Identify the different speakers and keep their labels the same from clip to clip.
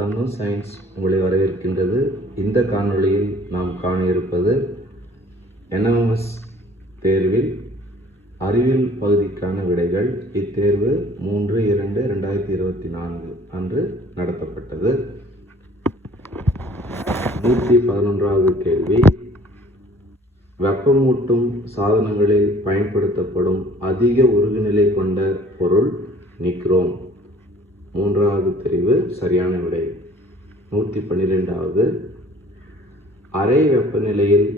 Speaker 1: Tamil science உங்களை வரவேற்கின்றது. இந்த காணொளியில் நாம் காண இருப்பது என்எம்எஸ் தேர்வில் அறிவியல் பகுதிக்கான விடைகள். இத்தேர்வு மூன்று இரண்டு ரெண்டாயிரத்தி இருபத்தி நான்கு அன்று நடத்தப்பட்டது. நூற்றி பதினொன்றாவது கேள்வி. வெப்பமூட்டும் சாதனங்களில் பயன்படுத்தப்படும் அதிக உருகுநிலை கொண்ட பொருள் நிக்ரோம் மூன்றாவது தெரிவு சரியான விடை. நூற்றி பன்னிரெண்டாவது அறை வெப்பநிலையில்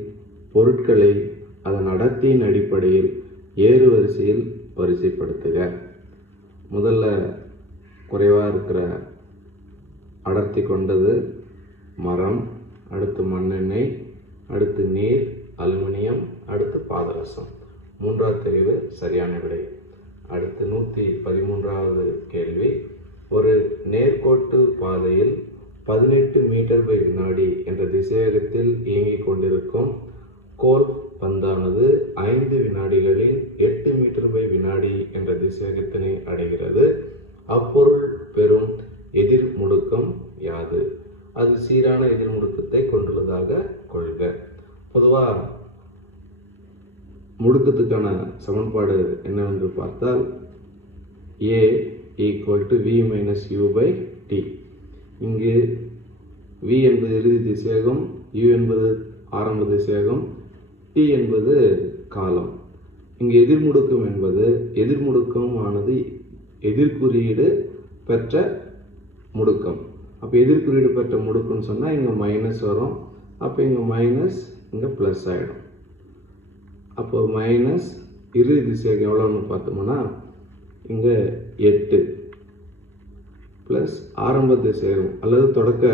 Speaker 1: பொருட்களை அதன் அடர்த்தியின் அடிப்படையில் ஏறு வரிசையில் வரிசைப்படுத்துக. முதல்ல குறைவாக இருக்கிற அடர்த்தி கொண்டது மரம் அடுத்து மண்ணெண்ணெய் அடுத்து நீர் அலுமினியம் அடுத்து பாதரசம். மூன்றாவது தெரிவு சரியான விடை. அடுத்து நூற்றி பதிமூன்றாவது கேள்வி. ஒரு நேர்கோட்டு பாதையில் பதினெட்டு மீட்டர் பை வினாடி என்ற திசைவேகத்தில் இயங்கிக் கொண்டிருக்கும் கோர்ப் பந்தானது ஐந்து வினாடிகளில் எட்டு மீட்டர் பை வினாடி என்ற திசைவேகத்தினை அடைகிறது. அப்பொருள் பெறும் எதிர் முடுக்கம் யாது? அது சீரான எதிர் முடுக்கத்தை கொண்டுள்ளதாக கொள்க. பொதுவாக முடுக்கத்துக்கான சமன்பாடு என்னவென்று பார்த்தால் a equal to v minus u by t இங்கு வி என்பது இறுதி திசையகம் யூ என்பது ஆரம்ப திசையகம் டி என்பது காலம். இங்கு எதிர்முடுக்கம் என்பது எதிர்முடுக்கம் ஆனது எதிர்குறியீடு பெற்ற முடுக்கம். அப்போ எதிர்குறியீடு பெற்ற முடுக்கம்னு சொன்னால் இங்கே மைனஸ் வரும் அப்போ இங்கே மைனஸ் இங்கே ப்ளஸ் ஆகிடும் அப்போது மைனஸ் இறுதி திசையகம் எவ்வளோன்னு பார்த்தோம்னா இங்கே எட்டு. ப்ளஸ் ஆரம்ப திசையகம் அல்லது தொடக்க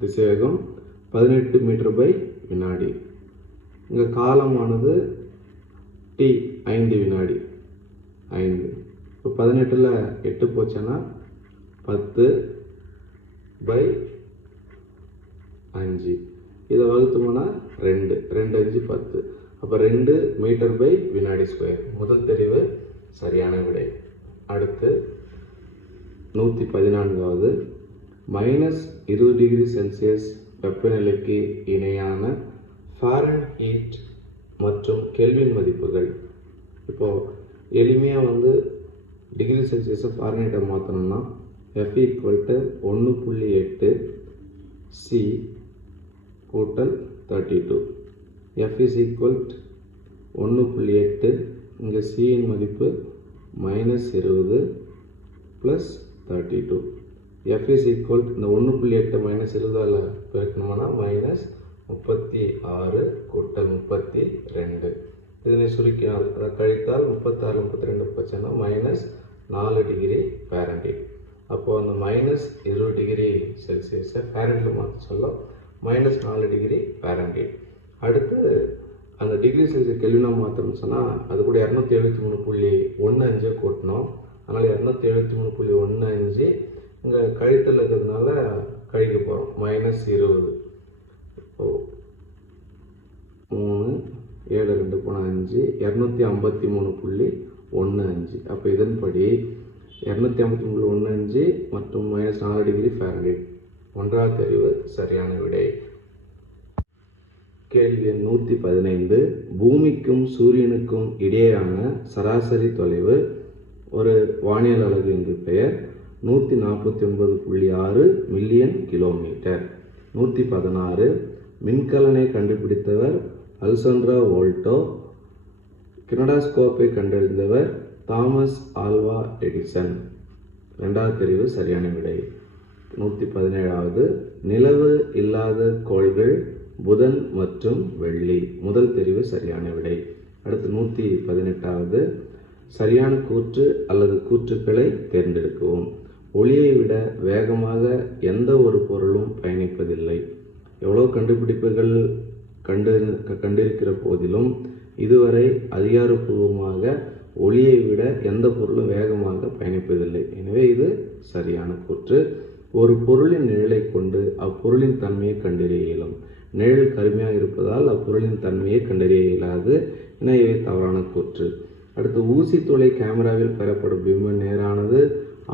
Speaker 1: திசையகம் பதினெட்டு மீட்டர் பை வினாடி. இங்கே காலமானது டி ஐந்து வினாடி. ஐந்து. இப்போ பதினெட்டில் எட்டு போச்சுன்னா பத்து பை அஞ்சு. இதை வகுத்தோம்னா ரெண்டு. ரெண்டு அஞ்சு பத்து. அப்போ ரெண்டு மீட்டர் பை வினாடி ஸ்கொயர் முதல் தெரிவு சரியான விடை. அடுத்து நூற்றி பதினான்காவது. மைனஸ் இருபது டிகிரி செல்சியஸ் வெப்பநிலைக்கு இணையான ஃபாரன் ஹீட் மற்றும் கெல்வின் மதிப்புகள். இப்போது எளிமையாக வந்து டிகிரி செல்சியஸை ஃபாரன்ஹீட்டை மாற்றணும்னா எஃப் ஈக்குவல் டு ஒன்று புள்ளி எட்டு சி கூட்டல் thirty two F is equal ஒன்று புள்ளி எட்டு. இங்கே சியின் மதிப்பு மைனஸ் இருபது plus thirty two F is equal இந்த ஒன்று புள்ளி எட்டு மைனஸ் இருபதால் பெருக்கணும்னா மைனஸ் முப்பத்தி ஆறு கூட்டல் முப்பத்தி ரெண்டு. இதனை சுருக்கினால் அதை கழித்தால் முப்பத்தாறு முப்பத்தி ரெண்டு பச்சைனா மைனஸ் நாலு டிகிரி ஃபேரன்ஹீட் அப்போது அந்த மைனஸ் இருபது டிகிரி செல்சியஸை ஃபேரண்டில் மாற்ற சொல்ல மைனஸ் நாலு டிகிரி ஃபேரன்ஹீட் அடுத்து அந்த டிகிரி செல்சியஸ் கெல்வினா மாற்றணும்னு சொன்னால் அது கூட இரநூத்தி எழுபத்தி மூணு புள்ளி ஒன்று அஞ்சு கூட்டணும். அதனால் இரநூத்தி எழுபத்தி மூணு புள்ளி ஒன்று அஞ்சு இங்கே கழித்தல் இருக்கிறதுனால கழிக்க போகிறோம் மைனஸ் இருபது. ஓ. மூணு ஏழு ரெண்டு போனால் அஞ்சு இரநூத்தி ஐம்பத்தி மூணு புள்ளி ஒன்று அஞ்சு அப்போ இதன்படி இரநூத்தி ஐம்பத்தி மூணு ஒன்று அஞ்சு மற்றும் மைனஸ் நாலு டிகிரி ஃபேரன்ஹீட். ஒன்றாவது தெரிவு சரியான விடை. கேள்வி எண் நூற்றி பதினைந்து. பூமிக்கும் சூரியனுக்கும் இடையேயான சராசரி தொலைவு ஒரு வானியல் அலகு என்று பெயர். நூற்றி நாற்பத்தி ஒன்பது புள்ளி ஆறு மில்லியன் கிலோமீட்டர். நூற்றி பதினாறு மின்கலனை கண்டுபிடித்தவர் அல்சன்ட்ரா வோல்டோ கினடாஸ்கோப்பை கண்டறிந்தவர் தாமஸ் ஆல்வா எடிசன். ரெண்டாவது தெரிவு சரியான விடை. நூற்றி பதினேழாவது நிலவு இல்லாத கோள்கள் புதன் மற்றும் வெள்ளி. முதல் தெரிவு சரியான விடை. அடுத்து நூற்றி பதினெட்டாவது சரியான கூற்று அல்லது கூற்றுக்களை தேர்ந்தெடுக்கவும். ஒளியை விட வேகமாக எந்த ஒரு பொருளும் பயணிப்பதில்லை. எவ்வளோ கண்டுபிடிப்புகள் கண்டு கண்டிருக்கிற போதிலும் இதுவரை அதிகாரப்பூர்வமாக ஒளியை விட எந்த பொருளும் வேகமாக பயணிப்பதில்லை. எனவே இது சரியான கூற்று. ஒரு பொருளின் நிழலை கொண்டு அப்பொருளின் தன்மையை கண்டறிய இயலும். நிழல் கருமையாக இருப்பதால் அப்பொருளின் தன்மையை கண்டறிய இயலாது. என இவை தவறான கூற்று. அடுத்து ஊசி துளை கேமராவில் பெறப்படும் பிம்பம் நேரானது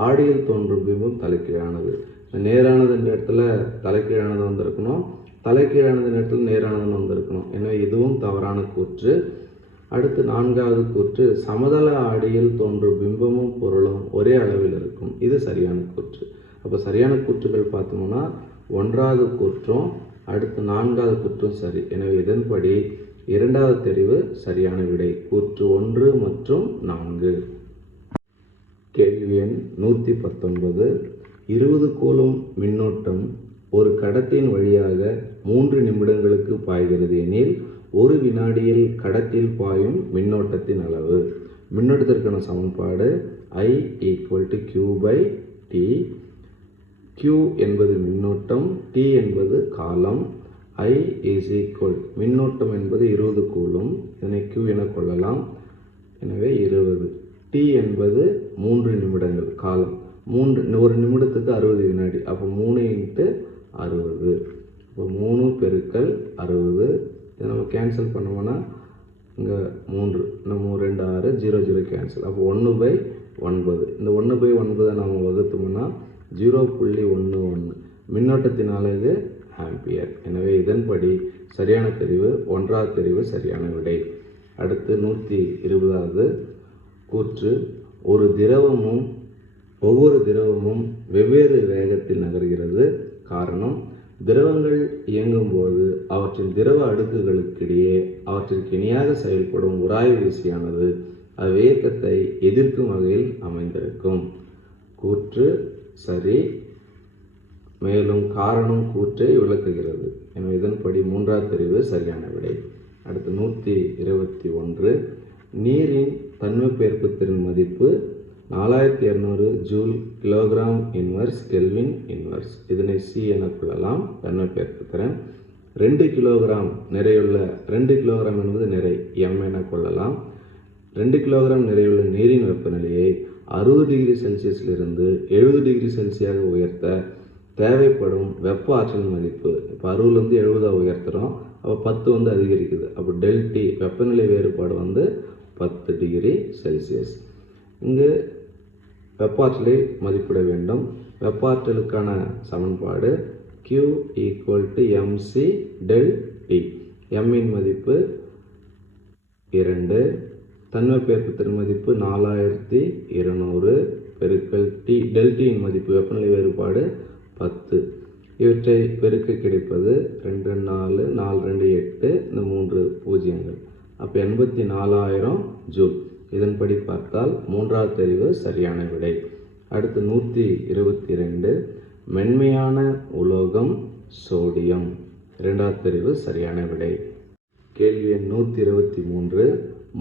Speaker 1: ஆடியில் தோன்றும் பிம்பம் தலைக்கீழானது நேரானதுன்ற நேரானது இந்த இடத்துல தலைக்கீழானது வந்திருக்கணும். தலைக்கீழானது நேரத்தில் இடத்துல நேரானதுன்னு வந்திருக்கணும். எனவே இதுவும் தவறான கூற்று. அடுத்து நான்காவது கூற்று சமதள ஆடியில் தோன்றும் பிம்பமும் பொருளும் ஒரே அளவில் இருக்கும். இது சரியான கூற்று. அப்போ சரியான கூற்றுகள் பார்த்தோம்னா ஒன்றாவது கூற்றும் அடுத்து நான்காவது கூற்றும் சரி. எனவே இதன்படி இரண்டாவது தெரிவு சரியான விடை. கூற்று ஒன்று மற்றும் நான்கு. கேள்வி எண் நூற்றி பத்தொன்பது இருபது கூலும் மின்னோட்டம் ஒரு கடத்தின் வழியாக மூன்று நிமிடங்களுக்கு பாய்கிறது எனில் ஒரு வினாடியில் கடத்தில் பாயும் மின்னோட்டத்தின் அளவு. மின்னோட்டத்திற்கான சமன்பாடு I equal to q by t q என்பது மின்னோட்டம் டி என்பது காலம். I is equal மின்னோட்டம் என்பது இருபது கூலும் இதனை Q என கொள்ளலாம். எனவே இருபது. T என்பது மூன்று நிமிடங்கள் காலம். மூன்று ஒரு நிமிடத்துக்கு அறுபது வினாடி. அப்போ மூணு இன்ட்டு அறுபது. இப்போ மூணு பெருக்கல் அறுபது. இதை நம்ம கேன்சல் பண்ணோம்னா இங்கே மூன்று. நம்ம ரெண்டு ஆறு ஜீரோ ஜீரோ கேன்சல் அப்போ ஒன்று பை ஒன்பது. இந்த ஒன்று பை ஒன்பதை நம்ம வகுத்தோம்னா ஜீரோ புள்ளி ஒன்று ஒன்று மின்னோட்டத்தினால இது ஆம்பியர். எனவே இதன்படி சரியான தெரிவு ஒன்றாவது தெரிவு சரியான விடை. அடுத்து நூற்றி இருபதாவது கூற்று. ஒரு திரவமும் ஒவ்வொரு திரவமும் வெவ்வேறு வேகத்தில் நகர்கிறது. காரணம் திரவங்கள் இயங்கும்போது அவற்றின் திரவ அடுக்குகளுக்கிடையே அவற்றிற்கு இணையாக செயல்படும் உராய்வு விசையானது அவ்வியக்கத்தை எதிர்க்கும் வகையில் அமைந்திருக்கும். கூற்று சரி. மேலும் காரணம் கூற்றை விளக்குகிறது. எனவே இதன்படி மூன்றாவது தெரிவு சரியான விடை. அடுத்து நூற்றி இருபத்தி ஒன்று. நீரின் தன்மைப்பெயர்ப்பு திறன் மதிப்பு நாலாயிரத்தி இரநூறு joule kilogram inverse kelvin inverse. இதனை சி என கொள்ளலாம். தன்மைப்பெயர்ப்பு திறன் ரெண்டு கிலோகிராம் நிறையுள்ள ரெண்டு கிலோகிராம் என்பது நிறை எம் என கொள்ளலாம். ரெண்டு கிலோகிராம் நிறையுள்ள நீரின் வெப்பநிலையை அறுபது டிகிரி செல்சியஸிலிருந்து எழுபது டிகிரி செல்சியாக உயர்த்த தேவைப்படும் வெப்ப ஆற்றல் மதிப்பு இப்போ அறுபதுலேருந்து எழுபதாக உயர்த்துறோம். அப்போ பத்து வந்து அதிகரிக்குது. அப்போ டெல்டி வெப்பநிலை வேறுபாடு வந்து பத்து டிகிரி செல்சியஸ். இங்கு வெப்பாற்றலை மதிப்பிட வேண்டும். வெப்பாற்றலுக்கான சமன்பாடு Q equal to m c del T எம்மின் மதிப்பு இரண்டு. தன்மைப்பெயர்ப்பு திறன் மதிப்பு நாலாயிரத்தி இருநூறு பெருக்கல் டி டெல்டியின் மதிப்பு வெப்பநிலை வேறுபாடு பத்து. இவற்றை பெருக்க கிடைப்பது ரெண்டு நாலு நாலு ரெண்டு எட்டு இந்த மூன்று பூஜ்ஜியங்கள். அப்போ எண்பத்தி நாலாயிரம் ஜூல். இதன்படி பார்த்தால் மூன்றாவது தெரிவு சரியான விடை. அடுத்து நூற்றி இருபத்தி ரெண்டு மென்மையான உலோகம் சோடியம். இரண்டாவது தெரிவு சரியான விடை. கேள்வி எண் நூற்றி இருபத்தி மூன்று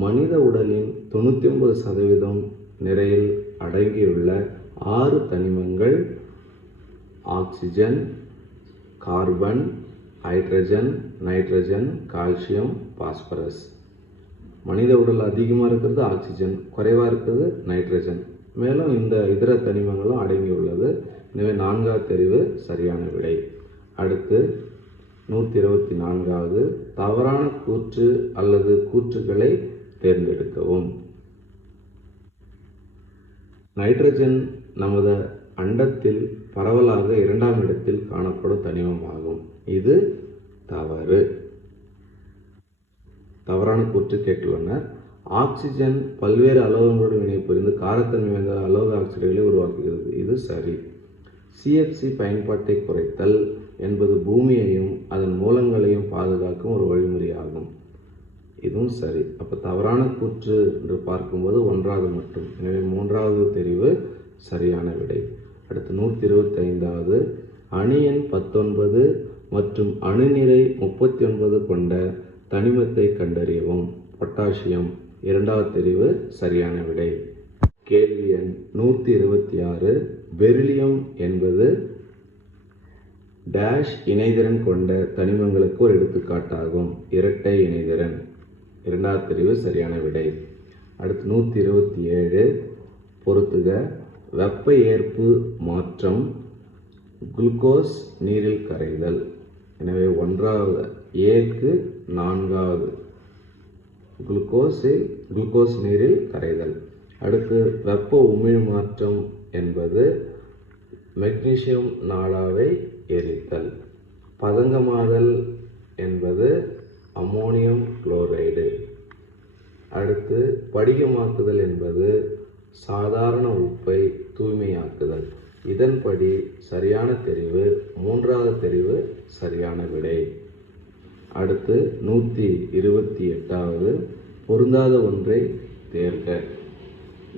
Speaker 1: மனித உடலின் தொண்ணூற்றி ஒன்பது சதவீதம் நிறையில் அடங்கியுள்ள ஆறு தனிமங்கள் oxygen carbon hydrogen nitrogen calcium phosphorus. மனித உடல் அதிகமாக இருக்கிறது ஆக்சிஜன் குறைவாக இருக்கிறது நைட்ரஜன். மேலும் இந்த இதர தனிமங்களும் அடங்கியுள்ளது எனவே நான்காவது தெரிவு சரியான விடை. அடுத்து நூற்றி இருபத்தி நான்காவது தவறான கூற்று அல்லது கூற்றுகளை தேர்ந்தெடுக்கவும். நைட்ரஜன் நமது அண்டத்தில் பரவலாக இரண்டாம் இடத்தில் காணப்படும் தனிமமாகும். இது தவறு. தவறான கூற்று கேட்டுள்ளனர். ஆக்சிஜன் பல்வேறு அலோகங்களோடு வினைபுரிந்து காரத்தன்மை வாய்ந்த அலோக ஆக்சைடுகளை உருவாக்குகிறது. இது சரி. சிஎஃப்சி பயன்பாட்டை குறைத்தல் என்பது பூமியையும் அதன் மூலங்களையும் பாதுகாக்கும் ஒரு வழிமுறையாகும். இதுவும் சரி. அப்போ தவறான கூற்று என்று பார்க்கும்போது ஒன்றாவது மட்டும். எனவே மூன்றாவது தெரிவு சரியான விடை. அடுத்து நூற்றி இருபத்தைந்தாவது அணியன் எண் பத்தொன்பது மற்றும் அணுநிறை முப்பத்தி ஒன்பது கொண்ட தனிமத்தை கண்டறியவும். பொட்டாசியம் இரண்டாவது தெரிவு சரியான விடை. கேள்வி எண் நூற்றி இருபத்தி ஆறு பெரிலியம் என்பது டேஷ் இணைதிறன் கொண்ட தனிமங்களுக்கு ஒரு எடுத்துக்காட்டாகும். இரட்டை இணைதிறன். இரண்டாவது தெரிவு சரியான விடை. அடுத்து நூற்றி இருபத்தி ஏழு பொறுத்துக. வெப்ப ஏற்பு மாற்றம் குளுக்கோஸ் நீரில் கரைதல். எனவே ஒன்றாவது ஏக்கு நான்காவது குளுக்கோஸில் குளுக்கோஸ் நீரில் கரைதல். அடுத்து வெப்ப உமிழ் மாற்றம் என்பது மெக்னீசியம் நாடாவை எரித்தல். பதங்கமாதல் என்பது அம்மோனியம் குளோரைடு. அடுத்து படிகமாக்குதல் என்பது சாதாரண உப்பை தூய்மையாக்குதல். இதன்படி சரியான தெரிவு மூன்றாவது தெரிவு சரியான விடை. அடுத்து நூற்றி இருபத்தி எட்டாவது பொருந்தாத ஒன்றை தேர்க.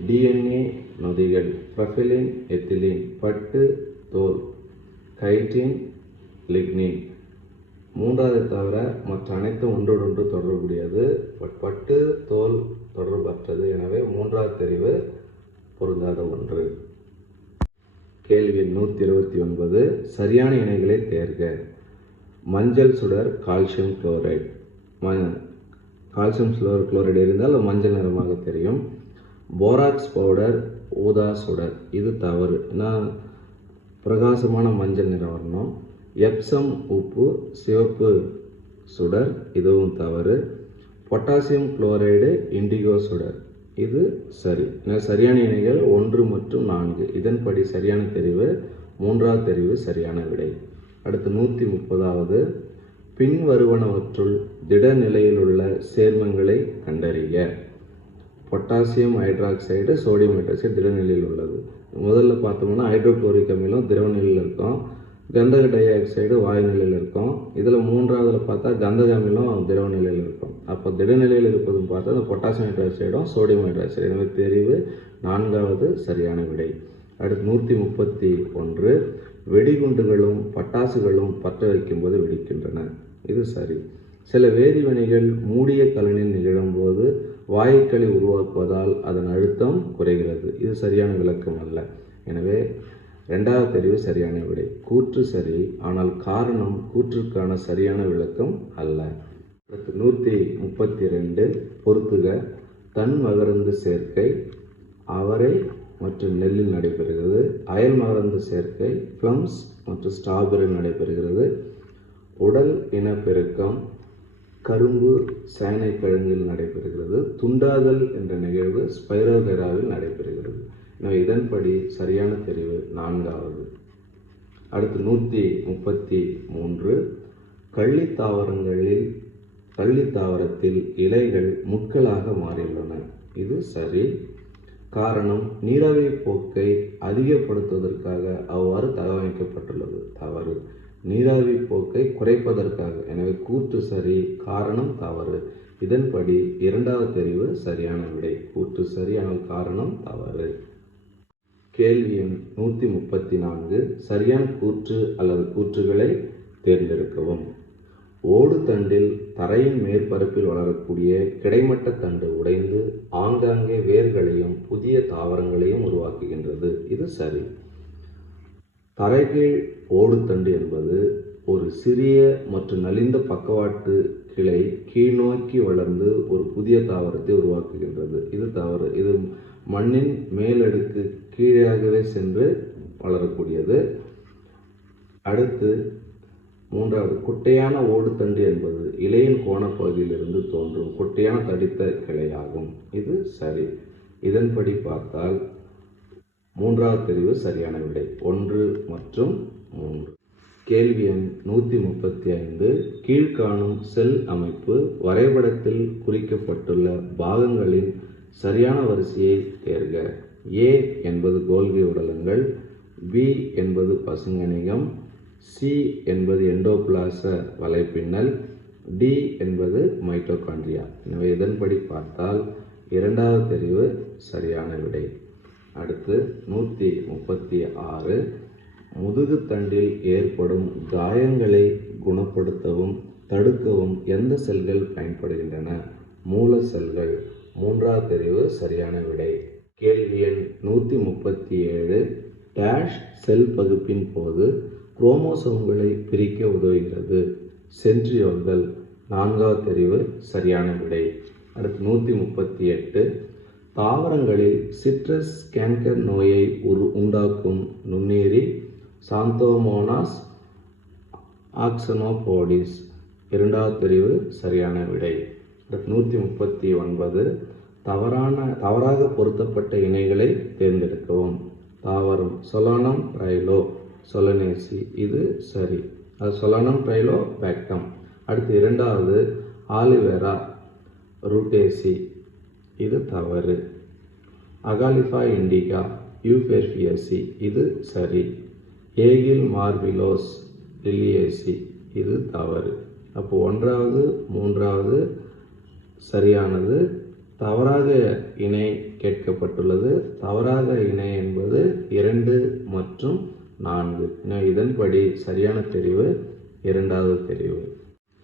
Speaker 1: டிஎன்ஏ நொதிகள் ப்ரஃபிலின் எத்திலின் பட்டு தோல் கைட்டின் லிக்னின். மூன்றாவது தவிர மற்ற அனைத்தும் ஒன்றோடொன்று தொடர்புடையது. பட் பட்டு தோல் தொடர்பற்றது. எனவே மூன்றாவது தெரிவு பொருந்தாத ஒன்று. கேள்வி நூற்றி இருபத்தி ஒன்பது சரியான இணைகளை தேர்க. மஞ்சள் சுடர் கால்சியம் குளோரைட். ம கால்சியம் சுடர் குளோரைடு இருந்தால் மஞ்சள் நிறமாக தெரியும். போராக்ஸ் பவுடர் ஊதா சுடர். இது தவறு. ஏன்னா பிரகாசமான மஞ்சள் நிறம் வரணும். எப்சம் உப்பு சிவப்பு சுடர் இதுவும் தவறு. பொட்டாசியம் குளோரைடு இண்டிகோ சுடர். இது சரி. சரியான இணைகள் ஒன்று மற்றும் நான்கு. இதன்படி சரியான தெரிவு மூன்றாவது தெரிவு சரியான விடை. அடுத்து நூற்றி முப்பதாவது. பின்வருவனவற்றுள் திட நிலையில் உள்ள சேர்மங்களை கண்டறிய. பொட்டாசியம் ஹைட்ராக்சைடு சோடியம் ஹைட்ராக்சைடு திட நிலையில் உள்ளது. முதல்ல பார்த்தோம்னா ஹைட்ரோக்ளோரிக் அமிலம் திரவ நிலையில் இருக்கும். கந்தக டை ஆக்சைடு வாயு நிலையில் இருக்கும். இதில் மூன்றாவதுல பார்த்தா கந்தக அமிலம் திரவ நிலையில் இருக்கும். அப்போ திடநிலையில் இருப்பதும் பார்த்தா அந்த பொட்டாசியம் ஹைட்ராக்சைடும் சோடியம் ஹைட்ராக்சைடு எனவே தெரிவு. நான்காவது சரியான விடை. அடுத்து நூற்றி முப்பத்தி ஒன்று. வெடிகுண்டுகளும் பட்டாசுகளும் பற்ற வைக்கும்போது வெடிக்கின்றன. இது சரி. சில வேதிவினைகள் மூடிய கலனில் நிகழும்போது வாயுக்களை உருவாக்குவதால் அதன் அழுத்தம் குறைகிறது. இது சரியான விளக்கம் அல்ல. எனவே ரெண்டாவது தெரிவு சரியான விடை. கூற்று சரி ஆனால் காரணம் கூற்றுக்கான சரியான விளக்கம் அல்ல. நூற்றி முப்பத்தி ரெண்டு பொறுத்துக தன் மகரந்து சேர்க்கை அவரை மற்றும் நெல்லில் நடைபெறுகிறது. அயல் மகரந்து சேர்க்கை ப்ளம்ஸ் மற்றும் ஸ்ட்ராபெரியில் நடைபெறுகிறது. உடல் இனப்பெருக்கம் கரும்பு சேனை கிழங்கில் நடைபெறுகிறது. துண்டாதல் என்ற நிகழ்வு ஸ்பைரோகெராவில் நடைபெறுகிறது. இதன்படி சரியான தெரிவு நான்காவது. அடுத்து நூற்றி முப்பத்தி மூன்று. கள்ளி தாவரங்களில் கள்ளி தாவரத்தில் இலைகள் முட்களாக மாறியுள்ளன. இது சரி. காரணம் நீராவி போக்கை அதிகப்படுத்துவதற்காக அவ்வாறு தகவமைக்கப்பட்டுள்ளது. தவறு. நீராவி போக்கை குறைப்பதற்காக. எனவே கூற்று சரி காரணம் தவறு. இதன்படி இரண்டாவது தெரிவு சரியான விடை. கூற்று சரியான காரணம் தவறு. கேள்வி எண் நூற்றி முப்பத்தி நான்கு சரியான கூற்று அல்லது கூற்றுகளை தேர்ந்தெடுக்கவும். ஓடு தண்டில் தரையின் மேற்பரப்பில் வளரக்கூடிய கிடைமட்ட தண்டு உடைந்து ஆங்காங்கே வேர்களையும் புதிய தாவரங்களையும் உருவாக்குகின்றது. இது சரி. தரைகீழ் ஓடுத்தண்டு என்பது ஒரு சிறிய மற்றும் நலிந்த பக்கவாட்டு கிளை கீழ்நோக்கி வளர்ந்து ஒரு புதிய தாவரத்தை உருவாக்குகின்றது. இது தவறு. இது மண்ணின் மேலடுக்கு கீழாகவே சென்று வளரக்கூடியது. அடுத்து மூன்றாவது குட்டையான ஓடுத்தண்டு என்பது இலையின் கோணப்பகுதியிலிருந்து தோன்றும் குட்டையான தடித்த கிளையாகும். இது சரி. இதன்படி பார்த்தால் மூன்றாவது தெரிவு சரியான விடை. ஒன்று மற்றும் மூன்று. கேள்வி எண் நூற்றி முப்பத்தி ஐந்து. கீழ்காணும் செல் அமைப்பு வரைபடத்தில் குறிக்கப்பட்டுள்ள பாகங்களின் சரியான வரிசையை தேர்க. ஏ என்பது கோல்கி உடலங்கள் பி என்பது பசுங்கணிகம் சி என்பது எண்டோபிளாச வலைப்பின்னல் டி என்பது மைட்டோகாண்ட்ரியா. எனவே இதன்படி பார்த்தால் இரண்டாவது தெரிவு சரியான விடை. அடுத்து நூற்றி முப்பத்தி ஆறு. முதுகுத்தண்டில் ஏற்படும் காயங்களை குணப்படுத்தவும் தடுக்கவும் எந்த செல்கள் பயன்படுகின்றன? மூல செல்கள். மூன்றாவது தெரிவு சரியான விடை. கேள்வி எண் நூற்றி முப்பத்தி ஏழு டேஷ் செல் பகுப்பின் போது குரோமோசோம்களை பிரிக்க உதவுகிறது. சென்ட்ரியோல்கள். நான்காவது தெரிவு சரியான விடை. அடுத்து நூற்றி முப்பத்தி எட்டு தாவரங்களில் சிட்ரஸ் கேன்கர் நோயை உரு உண்டாக்கும் நுண்ணேறி சாந்தோமோனாஸ் ஆக்சனோபோடிஸ் இரண்டாவது தெரிவு சரியான விடை. நூற்றி முப்பத்தி ஒன்பது தவறான தவறாக பொருத்தப்பட்ட இணைகளை தேர்ந்தெடுக்கவும். தாவரம் சொலானம் ட்ரைலோ சொலனேசி இது சரி. அது சொலானம் ட்ரைலோ பேக்டம். அடுத்து இரண்டாவது ஆலிவேரா ரூட்டேசி இது தவறு. அகாலிஃபா இண்டிகா யூபெர்பியசி இது சரி. ஏகில் மார்பிலோஸ் லிலியேசி. இது தவறு. அப்போ ஒன்றாவது மூன்றாவது சரியானது. தவறாக இணை கேட்கப்பட்டுள்ளது. தவறாக இணை என்பது இரண்டு மற்றும் நான்கு. இதன்படி சரியான தெரிவு இரண்டாவது தெரிவு.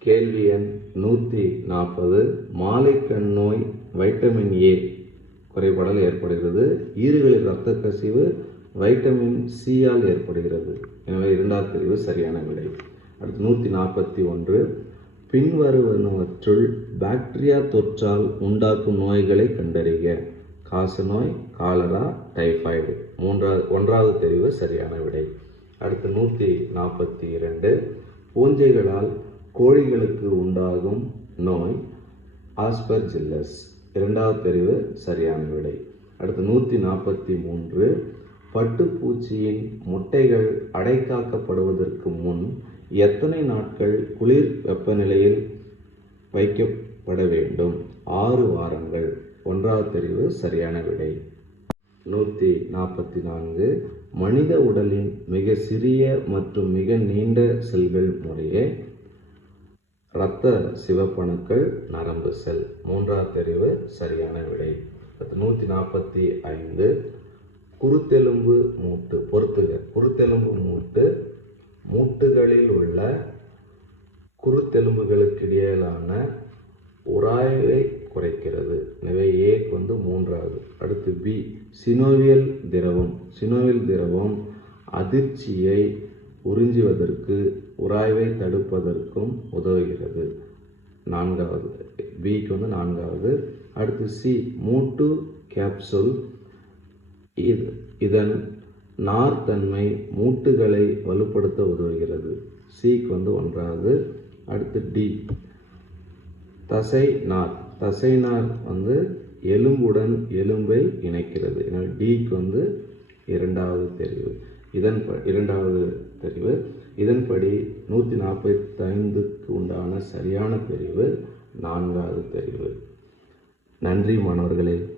Speaker 1: கேள்வி எண் நூற்றி நாற்பது. மாலைக்கண் நோய் வைட்டமின் ஏ குறைபாடால் ஏற்படுகிறது. ஈறுகளில் இரத்த கசிவு வைட்டமின் சியால் ஏற்படுகிறது. எனவே இரண்டாவது பிரிவு சரியான விடை. அடுத்து நூற்றி நாற்பத்தி ஒன்று. பின்வருவனவற்றுள் பாக்டீரியா தொற்றால் உண்டாக்கும் நோய்களை கண்டறிக. காசநோய் காலரா டைஃபாய்டு மூன்றாவது ஒன்றாவது தெரிவு சரியான விடை. அடுத்து நூற்றி நாற்பத்தி இரண்டு. பூஞ்சைகளால் கோழிகளுக்கு உண்டாகும் நோய் ஆஸ்பர்ஜில்லஸ் இரண்டாவது தெரிவு சரியான விடை. அடுத்து நூற்றி நாற்பத்தி மூன்று. பட்டுப்பூச்சியின் முட்டைகள் அடைக்காக்கப்படுவதற்கு முன் எத்தனை நாட்கள் குளிர் வெப்பநிலையில் வைக்கப்பட வேண்டும்? ஆறு வாரங்கள். ஒன்றாவது தெரிவு சரியான விடை. நூற்றி நாற்பத்தி நான்கு மனித உடலின் மிக சிறிய மற்றும் மிக நீண்ட செல்கள் முறையே இரத்த சிவப்பணுக்கள் நரம்பு செல். மூன்றாவது தெரிவு சரியான விடை. நூற்றி நாற்பத்தி ஐந்து. குருத்தெலும்பு மூட்டு பொறுத்துக. குருத்தெலும்பு மூட்டு மூட்டுகளில் உள்ள குருத்தெலும்புகளுக்கு இடையிலான உராய்வை குறைக்கிறது. எனவே ஏக்கு வந்து மூன்றாவது. அடுத்து பி சினோவியல் திரவம். சினோவியல் திரவம் அதிர்ச்சியை உறிஞ்சுவதற்கு உராய்வை தடுப்பதற்கும் உதவுகிறது. நான்காவது. பிக்கு வந்து நான்காவது. அடுத்து சி மூட்டு கேப்சூல் இது இதன் நார்த்தன்மை மூட்டுகளை வலுப்படுத்த உதவுகிறது. சீக் வந்து ஒன்றாவது அடுத்து டி தசை நார். தசை நார் வந்து எலும்புடன் எலும்பை இணைக்கிறது. எனவே டிக்கு வந்து இரண்டாவது தெரிவு. இதன் ப- இரண்டாவது தெரிவு. இதன்படி நூற்றி நாற்பத்தைந்துக்கு உண்டான சரியான தெரிவு நான்காவது தெரிவு. நன்றி மாணவர்களே.